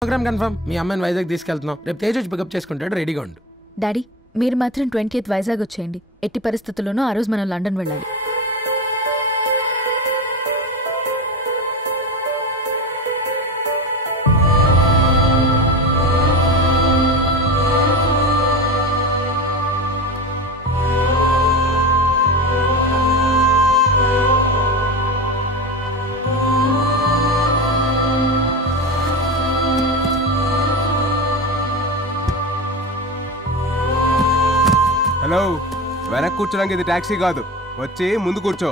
Programme confirm. మీ అమ్మాయిని వైజాగ్ తీసుకెళ్తున్నాం. రేపు తేజ్ వచ్చి పికప్ చేసుకుంటాడు. రెడీగా ఉండు. డాడీ మీరు మాత్రం 20th వైజాగ్ వచ్చేయండి. ఎట్టి పరిస్థితుల్లోనూ ఆ రోజు మనం లండన్ వెళ్ళాలి. హలో, వెనక్కి కూర్చోడానికి ఇది టాక్సీ కాదు. వచ్చి ముందు కూర్చో.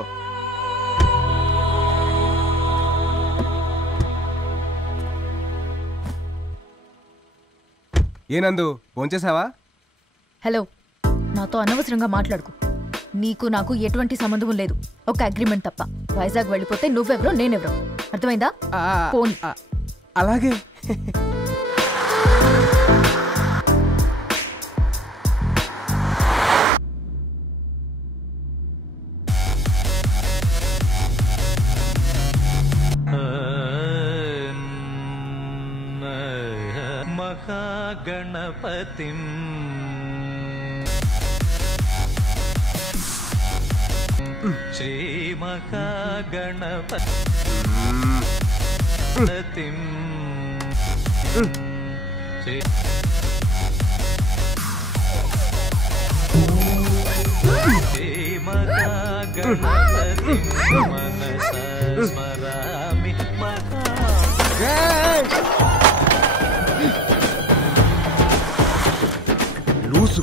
ఏనందు భోంచేసావా? హలో, నాతో అనవసరంగా మాట్లాడుకు. నీకు నాకు ఎటువంటి సంబంధం లేదు. ఒక అగ్రిమెంట్ తప్ప. వైజాగ్ వెళ్ళిపోతే నువ్వెవరో నేనెవరో. అర్థమైందా? పోనీ. అలాగే. గణపతిం శ్రీ మహాగణపతిం శ్రీ మహాగణపతిం మనసా స్మరామి మహా. లూసు.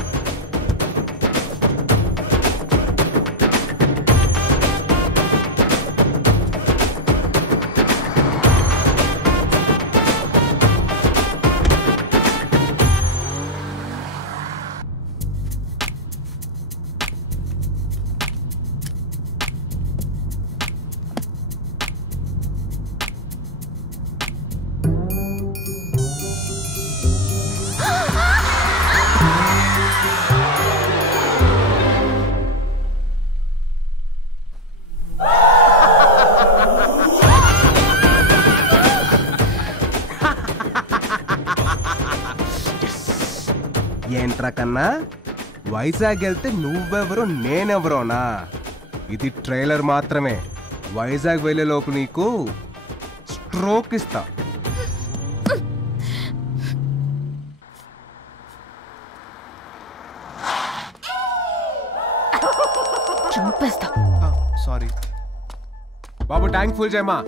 ఏంట్రా కన్నా, వైజాగ్ వెళ్తే నువ్వెవరో నేనెవరోనా? ఇది ట్రైలర్ మాత్రమే. వైజాగ్ వెళ్ళే లోపు నీకు స్ట్రోక్ ఇస్తా. చంపేస్తా. సారీ బాబు, ట్యాంక్ ఫుల్ చేయమా.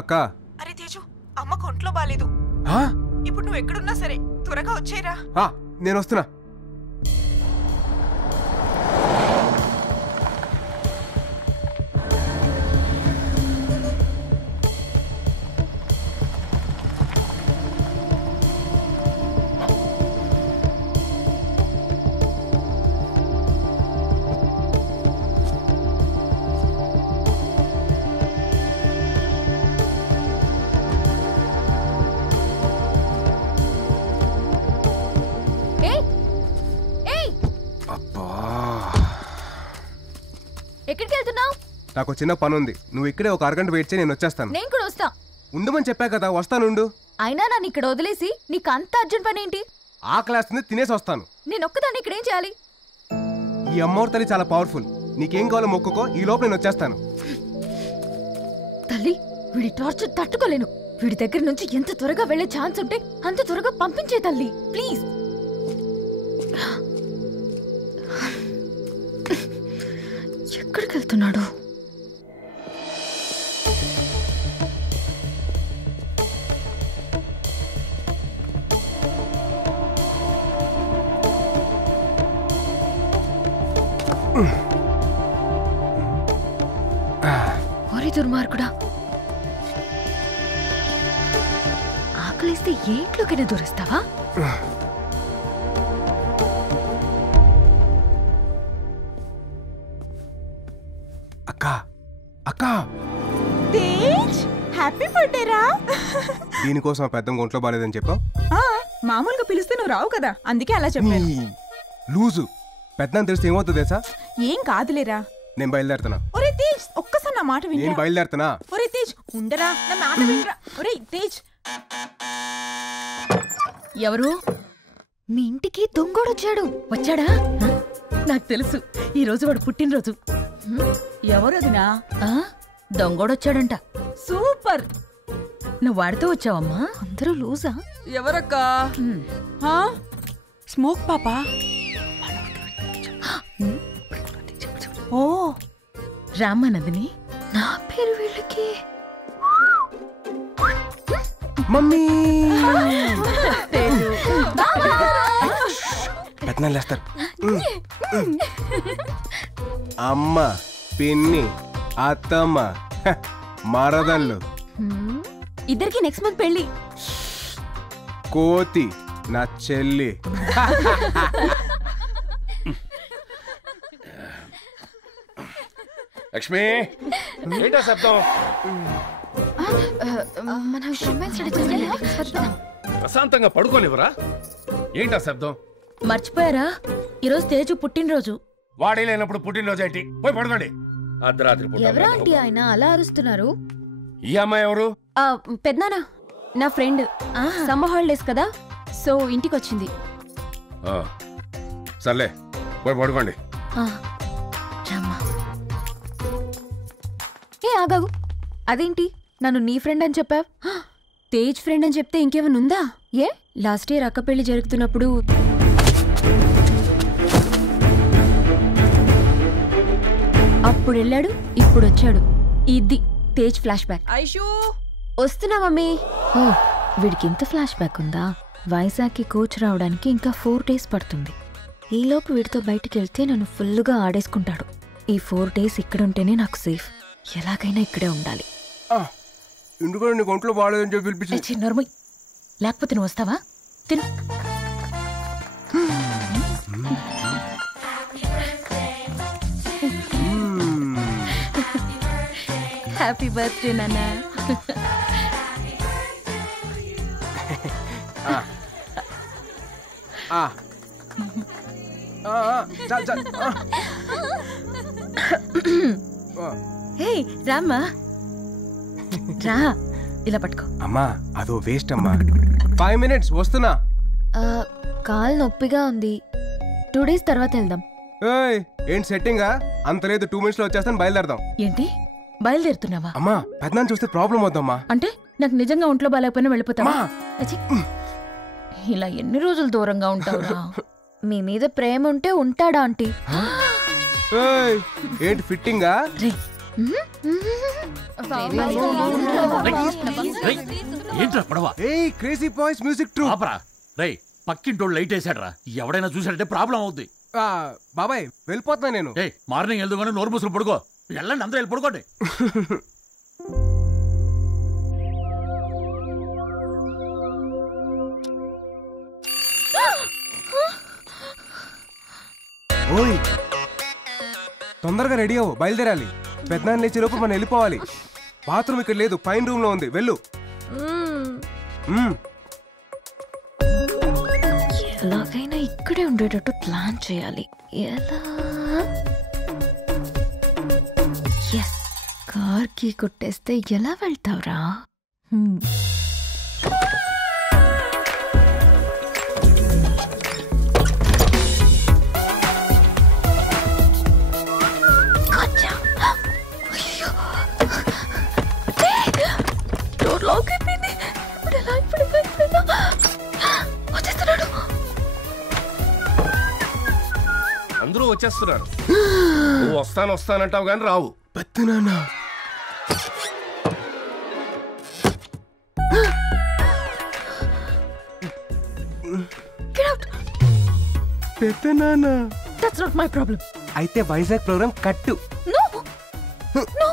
అక్క. అరే తేజు, అమ్మకు ఒంట్లో బాలేదు. ఇప్పుడు నువ్వు ఎక్కడున్నా సరే త్వరగా వచ్చేరా. నేను వస్తున్నా. ఎక్కడికి వెళ్తున్నావు? నాకు చిన్న పని ఉంది. నువ్వు ఇక్కడే ఒక అరగంట వెయిట్ చేయి, నేను వచ్చేస్తాను. నేను కూడా వస్తా. ఉండమని చెప్పా కదా, వస్తానుండు. అయినా నన్ను ఇక్కడ వదిలేసి నీకు అంత అర్జెంట్ పని ఏంటి? ఆకలేస్తుంది, తినేసి వస్తాను. నేను ఒక్కదాన్ని ఇక్కడ ఏం చేయాలి? ఈ అమ్మవారి తల్లి చాలా పవర్ఫుల్. నీకేం కావాలో మొక్కుకో, ఈ లోపు నేను వచ్చేస్తాను. తల్లి, వీడి టార్చర్ తట్టుకోలేను. వీడి దగ్గర నుంచి ఎంత త్వరగా వెళ్లే ఛాన్స్ ఉంటే అంత త్వరగా పంపించే తల్లి, ప్లీజ్. ఎక్కడికి వెళ్తున్నాడు? ఓరి దుర్మార్గుడా, ఆకలిస్తే ఏ ఇంట్లోకైనా దూరిస్తావా? హ్యాపీ బర్త్డే రా. దీనికోసం ఆ పెద్ద ఒంట్లో బాలేదని చెప్పావు. మామూలుగా పిలిస్తే నువ్వు రావు కదా, అందుకే అలా చెప్పాను. లూజు పెద్ద తెలిస్తే ఏమవుతుంది తెలుసా? ఏం కాదులేరా. నేను బయలుదేరుతున్నా. ఒరే తేజ్, ఒక్కసారి నా మాట వినరా. నేను బయలుదేరుతున్నా. ఒరే తేజ్, ఉండరా, నా మాట వినరా. ఒరే తేజ్. ఎవరు? మీ ఇంటికి దొంగోడొచ్చాడు. వచ్చాడా? నాకు తెలుసు, ఈ రోజు వాడు పుట్టినరోజు. ఎవరదినా? దొంగోడొచ్చాడంట. సూపర్. నువ్వు వాడితో వచ్చావమ్మా? అందరూ లూజా? ఎవరక్క? స్మోక్ పాపా? ఓ రామ్మా నందిని. నా పేరు వీళ్ళకి. మమ్మీ పెద్దనాలు లేస్తారు. అమ్మ, పిన్ని, అత్తమ్మ, మరదళ్ళు. ఇద్దరికి నెక్స్ట్ మంత్ పెళ్లి. కోతి నా చెల్లి. లక్ష్మి, ఏంటా శబ్దం? ప్రశాంతంగా పడుకోనివరా? ఏంటా శబ్దం? మర్చిపోయారా, ఈరోజు తేజు పుట్టినరోజు. వాడే లేనప్పుడు పుట్టినరోజు ఏంటి? పోయి పడుకోండి. అర్ధరాత్రి పూట. ఎవరా ఆంటీ ఆయన అలా అరుస్తున్నారు? ఈ అమ్మాయి ఎవరు? పెద్దనానా, నా ఫ్రెండ్. సమ్మర్ హాలిడేస్ కదా, సో ఇంటికి వచ్చింది. సర్లే, పోయి పడుకోండి. ఏ ఆగాగు, అదేంటి నన్ను నీ ఫ్రెండ్ అని చెప్పావు? తేజ్ ఫ్రెండ్ అని చెప్తే ఇంకేమైనా ఉందా? ఏ లాస్ట్ ఇయర్ అక్క పెళ్లి జరుగుతున్నప్పుడు అప్పుడు వెళ్ళాడు, ఇప్పుడు వచ్చాడు. ఇది తేజ్ ఫ్లాష్ బ్యాక్. ఐషు వస్తున్నా మమ్మీ. ఓ, వీడికి ఇంత ఫ్లాష్ బ్యాక్ ఉందా? వైజాగ్కి కోచ్ రావడానికి ఇంకా 4 days పడుతుంది. ఈలోపు వీడితో బయటికి వెళ్తే నన్ను ఫుల్గా ఆడేసుకుంటాడు. ఈ 4 days ఇక్కడ ఉంటేనే నాకు సేఫ్. ఎలాగైనా ఇక్కడే ఉండాలి. ఎందుకంటే నీకు ఒంట్లో బాగాలేదని చెప్పి పిలిపించి. నర్మయ్, లేకపోతే నువ్వు వస్తావా? తిను. హ్యాపీ బర్త్డే నాన్న. హే రామ్మా, రా, ఇలా పట్టుకో. అమ్మా అదో వేస్ట్ అమ్మా. 5 minutes వస్తున్నా. కాలు నొప్పిగా ఉంది, 2 days తర్వాత వెళ్దాం. ఏంటి సెట్టింగా? అంత లేదు, 2 minutes లో వచ్చేస్తాను, బయలుదేరదాం. ఏంటి బయలుదేరుతున్నావా? అమ్మా పెద్దనాన్ని చూస్తే ప్రాబ్లం అవుతామ్మా. అంటే నాకు నిజంగా ఒంట్లో బాగాలేకపోయినా వెళ్ళిపోతావా? ఇలా ఎన్ని రోజులు దూరంగా ఉంటావురా? మీ మీద ప్రేమ ఉంటే ఉంటాడా ఆంటీ? ఏంటి ఫిట్టింగా? ఏంట్రా పడవ? Crazy boys music troupe. ఆపరా రేయ్, పక్కింటోళ్ళు లైట్ వేసాడరా. ఎవడైనా చూసాడంటే ప్రాబ్లం అవుద్ది. బాబాయ్ వెళ్ళిపోతున్నా నేను. మార్నింగ్ వెళ్దాం, నోరు మూసులు పడుకో. వెళ్ళండి, అందరూ వెళ్ళి పడుకోండి. ఓయ్ తొందరగా రెడీ అవ్వు, బయలుదేరాలి. పెద్దనాన్న లేచే లోపు మనం వెళ్ళిపోవాలి. బాత్రూమ్ ఇక్కడ లేదు, పైన రూమ్ లో ఉంది, వెళ్ళు. ఎలాగైనా ఇక్కడే ఉండేటట్టు ప్లాన్ చేయాలి. ఎలా? ఎస్, కార్ కి కొట్టేస్తే ఎలా వెళ్తావురా? అందరూ వచ్చేస్తున్నారు. నువ్వు వస్తానంటావు కానీ రావు. పెద్దనాన్న పెద్దనాన్న, దట్స్ నాట్ మై ప్రాబ్లం. అయితే వైజాగ్ ప్రోగ్రామ్ కట్టు. No no